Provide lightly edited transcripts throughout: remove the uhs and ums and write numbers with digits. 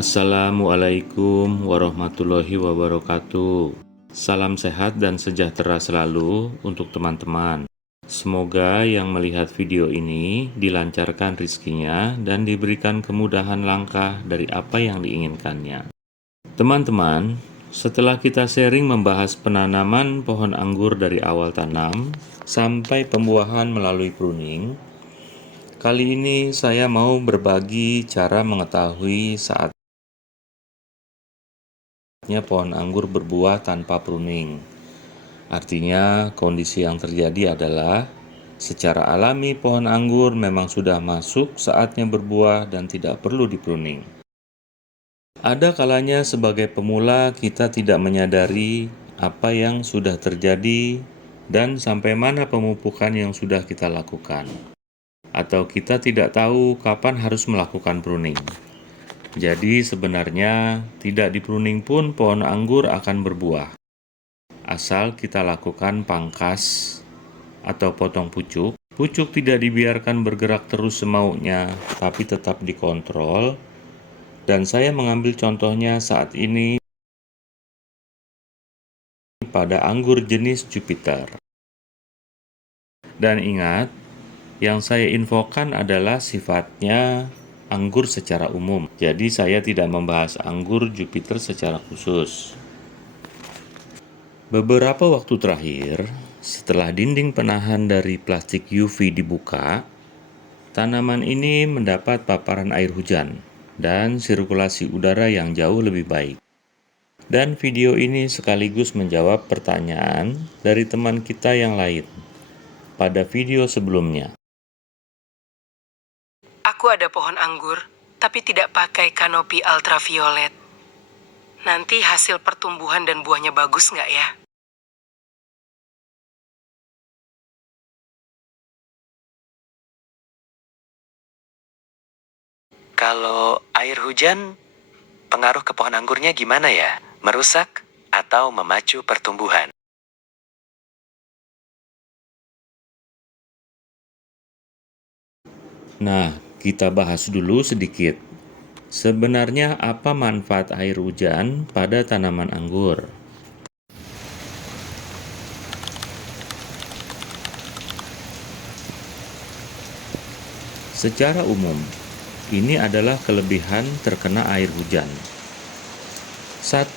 Assalamualaikum warahmatullahi wabarakatuh. Salam sehat dan sejahtera selalu untuk teman-teman. Semoga yang melihat video ini dilancarkan rizkinya dan diberikan kemudahan langkah dari apa yang diinginkannya. Teman-teman, setelah kita sharing membahas penanaman pohon anggur dari awal tanam sampai pembuahan melalui pruning, kali ini saya mau berbagi cara mengetahui saatnya pohon anggur berbuah tanpa pruning. Artinya, kondisi yang terjadi adalah secara alami pohon anggur memang sudah masuk saatnya berbuah dan tidak perlu dipruning. Ada kalanya sebagai pemula kita tidak menyadari apa yang sudah terjadi dan sampai mana pemupukan yang sudah kita lakukan. Atau kita tidak tahu kapan harus melakukan pruning. Jadi sebenarnya tidak dipruning pun pohon anggur akan berbuah. Asal kita lakukan pangkas atau potong pucuk. Pucuk tidak dibiarkan bergerak terus semaunya, tapi tetap dikontrol. Dan saya mengambil contohnya saat ini pada anggur jenis Jupiter. Dan ingat, yang saya infokan adalah sifatnya anggur secara umum. Jadi saya tidak membahas anggur Jupiter secara khusus. Beberapa waktu terakhir, setelah dinding penahan dari plastik UV dibuka, tanaman ini mendapat paparan air hujan dan sirkulasi udara yang jauh lebih baik. Dan video ini sekaligus menjawab pertanyaan dari teman kita yang lain pada video sebelumnya. Aku ada pohon anggur, tapi tidak pakai kanopi ultraviolet. Nanti hasil pertumbuhan dan buahnya bagus nggak ya? Kalau air hujan, pengaruh ke pohon anggurnya gimana ya? Merusak atau memacu pertumbuhan? Nah, kita bahas dulu sedikit. Sebenarnya apa manfaat air hujan pada tanaman anggur? Secara umum, ini adalah kelebihan terkena air hujan. 1.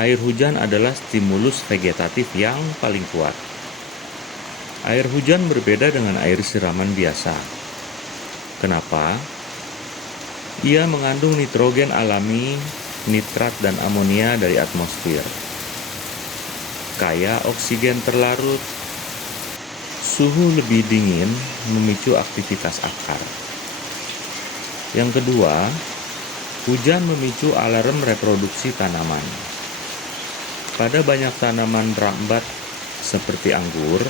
Air hujan adalah stimulus vegetatif yang paling kuat. Air hujan berbeda dengan air siraman biasa. Kenapa? Ia mengandung nitrogen alami, nitrat dan amonia dari atmosfer. Kaya oksigen terlarut, suhu lebih dingin memicu aktivitas akar. Yang kedua, hujan memicu alarm reproduksi tanaman. Pada banyak tanaman rambat seperti anggur,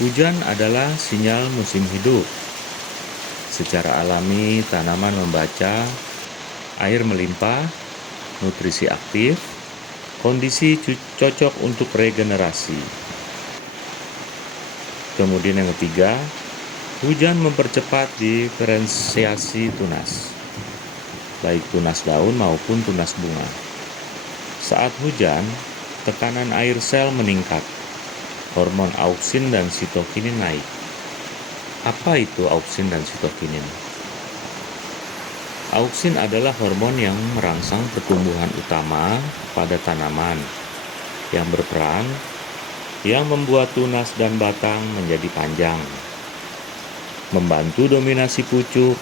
hujan adalah sinyal musim hidup. Secara alami, tanaman membaca air melimpah, nutrisi aktif, kondisi cocok untuk regenerasi. Kemudian yang ketiga, hujan mempercepat diferensiasi tunas, baik tunas daun maupun tunas bunga. Saat hujan, tekanan air sel meningkat, hormon auksin dan sitokinin naik. Apa itu auksin dan sitokinin? Auksin adalah hormon yang merangsang pertumbuhan utama pada tanaman, yang berperan yang membuat tunas dan batang menjadi panjang, membantu dominasi pucuk,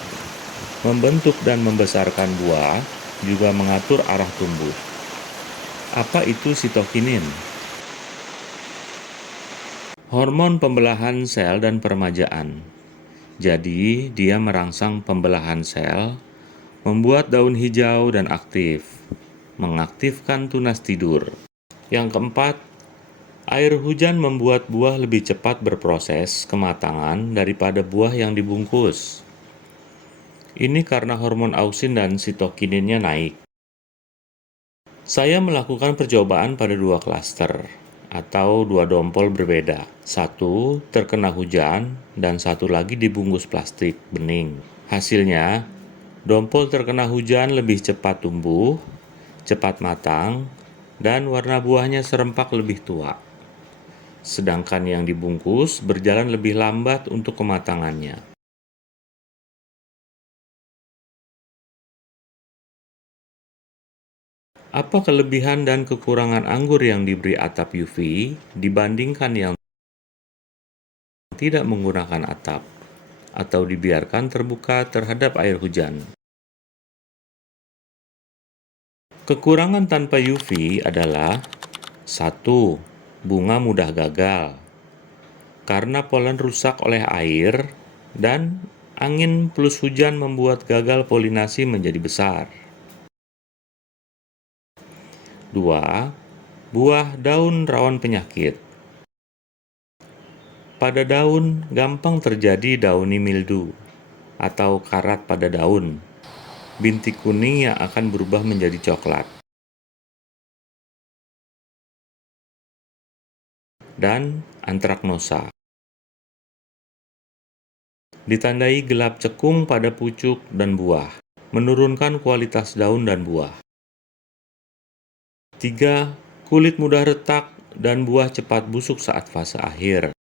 membentuk dan membesarkan buah, juga mengatur arah tumbuh. Apa itu sitokinin? Hormon pembelahan sel dan peremajaan. Jadi, dia merangsang pembelahan sel, membuat daun hijau dan aktif, mengaktifkan tunas tidur. Yang keempat, air hujan membuat buah lebih cepat berproses kematangan daripada buah yang dibungkus. Ini karena hormon auksin dan sitokininnya naik. Saya melakukan percobaan pada 2 klaster atau 2 dompol berbeda. Satu terkena hujan dan satu lagi dibungkus plastik bening. Hasilnya, Dompol terkena hujan lebih cepat tumbuh, cepat matang, dan warna buahnya serempak lebih tua. Sedangkan yang dibungkus berjalan lebih lambat untuk kematangannya. Apa kelebihan dan kekurangan anggur yang diberi atap UV dibandingkan yang tidak menggunakan atap atau dibiarkan terbuka terhadap air hujan? Kekurangan tanpa UV adalah 1. Bunga mudah gagal karena polen rusak oleh air dan angin plus hujan membuat gagal polinasi menjadi besar. 2. Buah daun rawan penyakit. Pada daun gampang terjadi downy mildew atau karat pada daun. Bintik kuning yang akan berubah menjadi coklat. Dan antraknosa. Ditandai gelap cekung pada pucuk dan buah, menurunkan kualitas daun dan buah. 3. Kulit mudah retak dan buah cepat busuk saat fase akhir.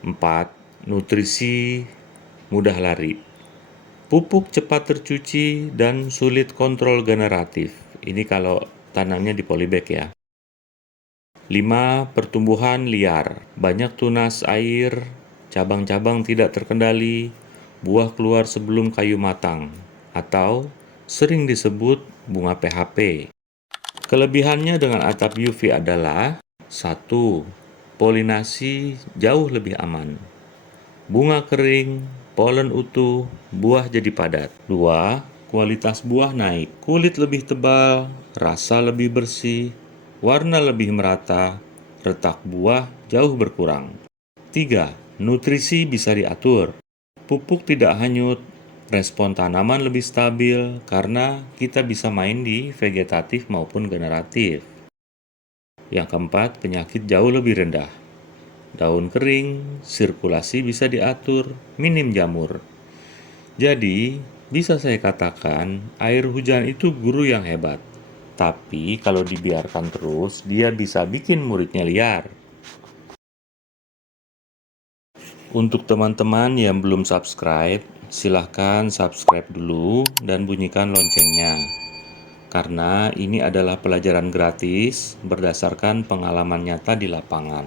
4. Nutrisi mudah lari. Pupuk cepat tercuci dan sulit kontrol generatif. Ini kalau tanamnya di polybag ya. 5. Pertumbuhan liar. Banyak tunas air, cabang-cabang tidak terkendali, buah keluar sebelum kayu matang, atau sering disebut bunga PHP. Kelebihannya dengan atap UV adalah 1. Polinasi jauh lebih aman. Bunga kering, polen utuh, buah jadi padat. 2. Kualitas buah naik. Kulit lebih tebal, rasa lebih bersih, warna lebih merata, retak buah jauh berkurang. 3. Nutrisi bisa diatur. Pupuk tidak hanyut, respon tanaman lebih stabil karena kita bisa main di vegetatif maupun generatif. Yang keempat, penyakit jauh lebih rendah. Daun kering, sirkulasi bisa diatur, minim jamur. Jadi, bisa saya katakan air hujan itu guru yang hebat. Tapi kalau dibiarkan terus, dia bisa bikin muridnya liar. Untuk teman-teman yang belum subscribe, silahkan subscribe dulu dan bunyikan loncengnya. Karena ini adalah pelajaran gratis berdasarkan pengalaman nyata di lapangan.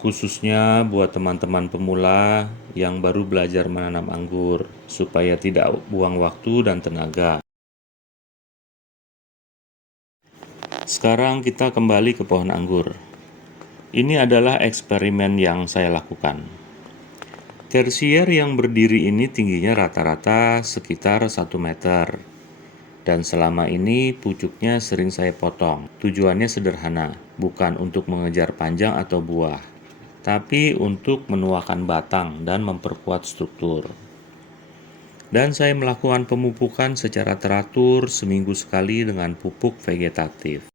Khususnya buat teman-teman pemula yang baru belajar menanam anggur, supaya tidak buang waktu dan tenaga. Sekarang kita kembali ke pohon anggur. Ini adalah eksperimen yang saya lakukan. Tersier yang berdiri ini tingginya rata-rata sekitar 1 meter. Dan selama ini pucuknya sering saya potong. Tujuannya sederhana, bukan untuk mengejar panjang atau buah, tapi untuk menuakan batang dan memperkuat struktur. Dan saya melakukan pemupukan secara teratur seminggu sekali dengan pupuk vegetatif.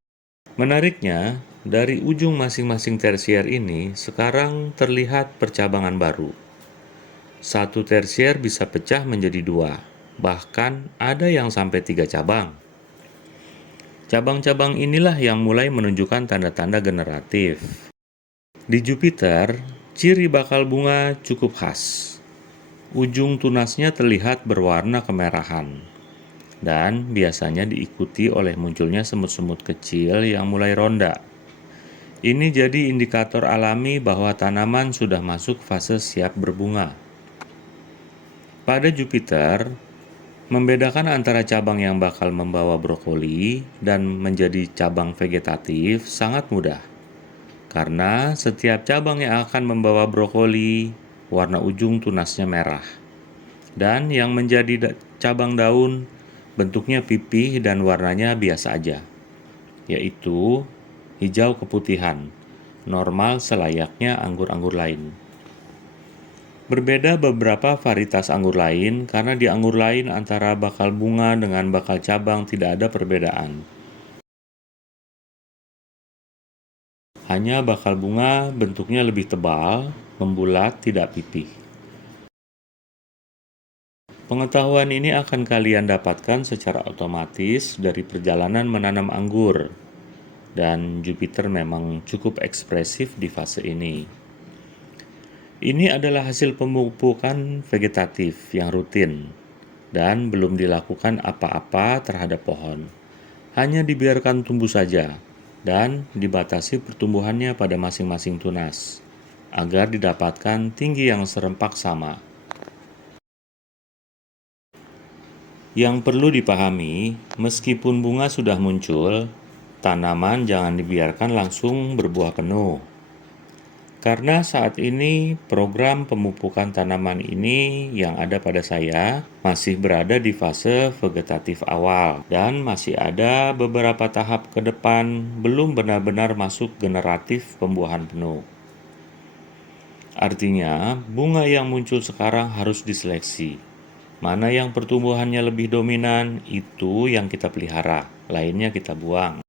Menariknya, dari ujung masing-masing tersier ini sekarang terlihat percabangan baru. Satu tersier bisa pecah menjadi 2, bahkan ada yang sampai 3 cabang. Cabang-cabang inilah yang mulai menunjukkan tanda-tanda generatif. Di Jupiter, ciri bakal bunga cukup khas. Ujung tunasnya terlihat berwarna kemerahan, dan biasanya diikuti oleh munculnya semut-semut kecil yang mulai ronda. Ini jadi indikator alami bahwa tanaman sudah masuk fase siap berbunga. Pada Jupiter, membedakan antara cabang yang bakal membawa brokoli dan menjadi cabang vegetatif sangat mudah. Karena setiap cabang yang akan membawa brokoli, warna ujung tunasnya merah. Dan yang menjadi cabang daun, bentuknya pipih dan warnanya biasa aja, yaitu hijau keputihan, normal selayaknya anggur-anggur lain. Berbeda beberapa varietas anggur lain karena di anggur lain antara bakal bunga dengan bakal cabang tidak ada perbedaan. Hanya bakal bunga bentuknya lebih tebal, membulat, tidak pipih. Pengetahuan ini akan kalian dapatkan secara otomatis dari perjalanan menanam anggur, dan Jupiter memang cukup ekspresif di fase ini. Ini adalah hasil pemupukan vegetatif yang rutin, dan belum dilakukan apa-apa terhadap pohon. Hanya dibiarkan tumbuh saja, dan dibatasi pertumbuhannya pada masing-masing tunas, agar didapatkan tinggi yang serempak sama. Yang perlu dipahami, meskipun bunga sudah muncul, tanaman jangan dibiarkan langsung berbuah penuh. Karena saat ini program pemupukan tanaman ini yang ada pada saya masih berada di fase vegetatif awal dan masih ada beberapa tahap ke depan belum benar-benar masuk generatif pembuahan penuh. Artinya, bunga yang muncul sekarang harus diseleksi. Mana yang pertumbuhannya lebih dominan, itu yang kita pelihara, lainnya kita buang.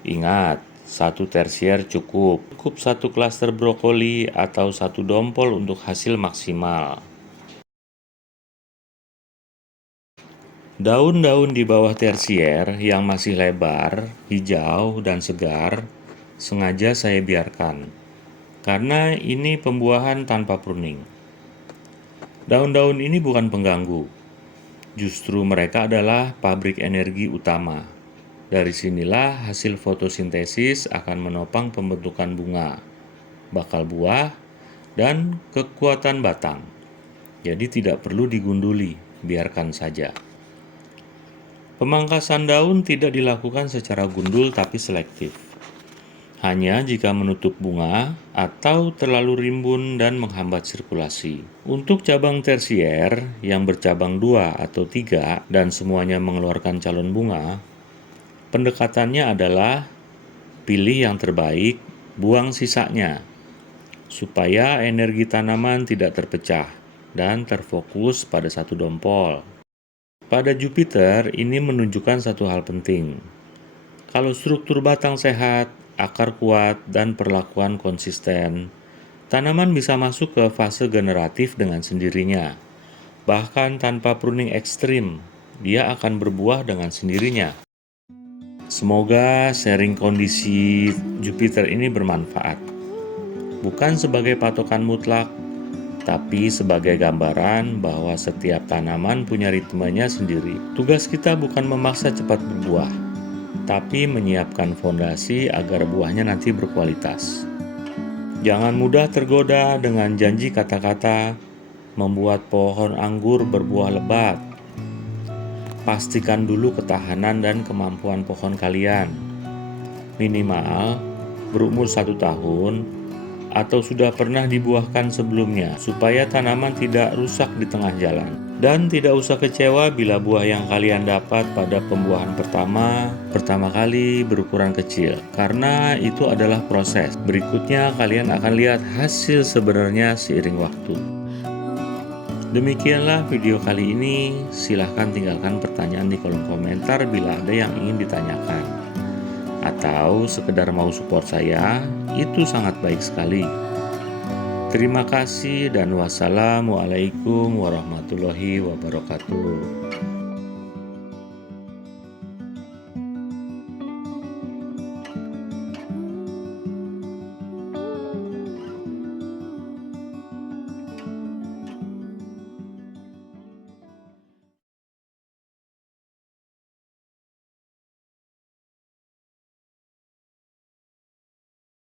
Ingat, satu tersier cukup satu klaster brokoli atau satu dompol untuk hasil maksimal. Daun-daun di bawah tersier yang masih lebar, hijau, dan segar, sengaja saya biarkan, karena ini pembuahan tanpa pruning. Daun-daun ini bukan pengganggu, justru mereka adalah pabrik energi utama. Dari sinilah hasil fotosintesis akan menopang pembentukan bunga, bakal buah, dan kekuatan batang. Jadi tidak perlu digunduli, biarkan saja. Pemangkasan daun tidak dilakukan secara gundul tapi selektif. Hanya jika menutup bunga atau terlalu rimbun dan menghambat sirkulasi. Untuk cabang tersier yang bercabang 2 atau 3 dan semuanya mengeluarkan calon bunga, pendekatannya adalah pilih yang terbaik, buang sisanya, supaya energi tanaman tidak terpecah dan terfokus pada satu dompol. Pada Jupiter, ini menunjukkan satu hal penting. Kalau struktur batang sehat, akar kuat, dan perlakuan konsisten, tanaman bisa masuk ke fase generatif dengan sendirinya. Bahkan tanpa pruning ekstrim, dia akan berbuah dengan sendirinya. Semoga sharing kondisi Jupiter ini bermanfaat. Bukan sebagai patokan mutlak, tapi sebagai gambaran bahwa setiap tanaman punya ritmenya sendiri. Tugas kita bukan memaksa cepat berbuah, tapi menyiapkan fondasi agar buahnya nanti berkualitas. Jangan mudah tergoda dengan janji kata-kata membuat pohon anggur berbuah lebat. Pastikan dulu ketahanan dan kemampuan pohon kalian. Minimal berumur 1 tahun atau sudah pernah dibuahkan sebelumnya, supaya tanaman tidak rusak di tengah jalan. Dan tidak usah kecewa bila buah yang kalian dapat pada pembuahan pertama kali berukuran kecil, karena itu adalah proses. Berikutnya kalian akan lihat hasil sebenarnya seiring waktu. Demikianlah video kali ini. Silahkan tinggalkan pertanyaan di kolom komentar bila ada yang ingin ditanyakan, atau sekedar mau support saya, itu sangat baik sekali. Terima kasih dan wassalamualaikum warahmatullahi wabarakatuh.